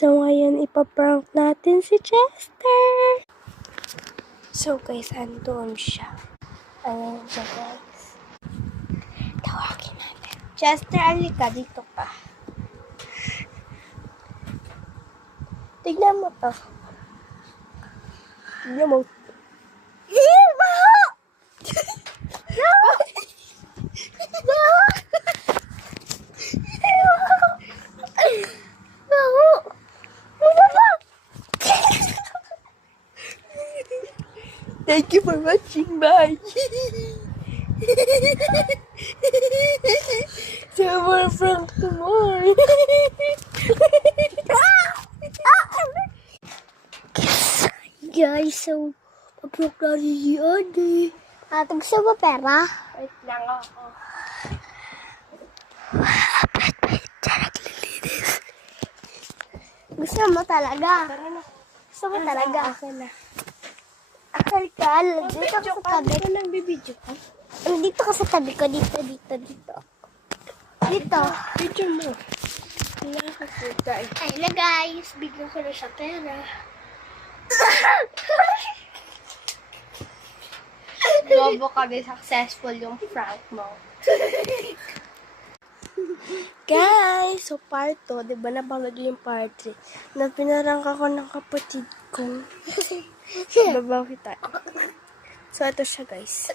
So, ngayon ipaprank natin si Chester. So, guys, andun siya. Ayan siya, guys. Tawagin natin. Chester, alika. Dito ka. Tignan mo to. Tignan mo. Thank you for watching. Bye. Never prank tomorrow. Guys, so, paprank natin si Ate. Gusto mo pera? Wait lang ako. Gusto mo talaga? Tara na. Gusto mo talaga? Okay na. Akal ka, dito ka sa tabi. Ito nang bibidyo ko. Dito ka sa tabi ko, dito. Dito. Video mo. Nakakasuka eh. Ay na guys, bigyan ko na siya pera. Bobo kami, successful yung prank mo. Guys, so part 2, diba napanood yung part 3, na pinarang ako ng kapatid ko. Babaw kita. So, ito siya, guys.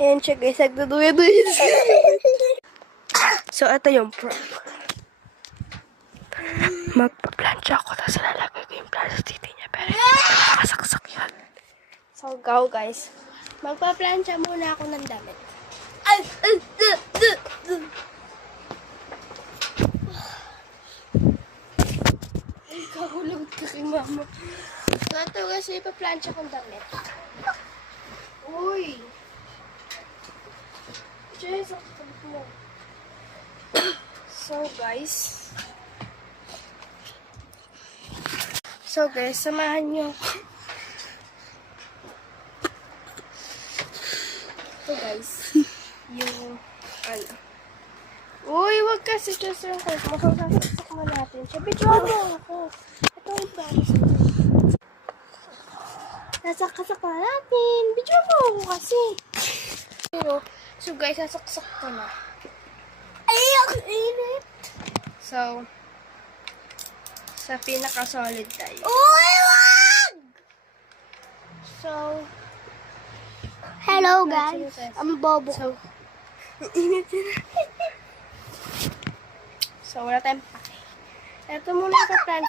Ayan siya, guys. Nagduduya-duya siya. So, ito yung prank. Magpa-plancha ako, tapos lalagay ko yung plancha titi niya, pero hindi ko nakasaksak yan. So, go, guys. Magpa-plancha muna ako ng damit. Ay, kahulog ka kay mama. So, ito kasi ipa-plancha kong damit. Uy! Jess, ako sabi mo. So, guys, samahan niyo ako. Ito, guys. Yung, ano. Uy, wag kasi Jess yung coat mo. Sasasaksak mo natin siya. Bidyoan mo ako. Ito yung promise. Sasaksak na natin. Bidyoan mo ako kasi. So, guys, sasaksak ko na. Ay, ang init. So, sa pinaka-solid tayo. Uy, wag! So, Hello guys, ang bobo ko. init na. So, wala tayong pake. Ito muna sa plan.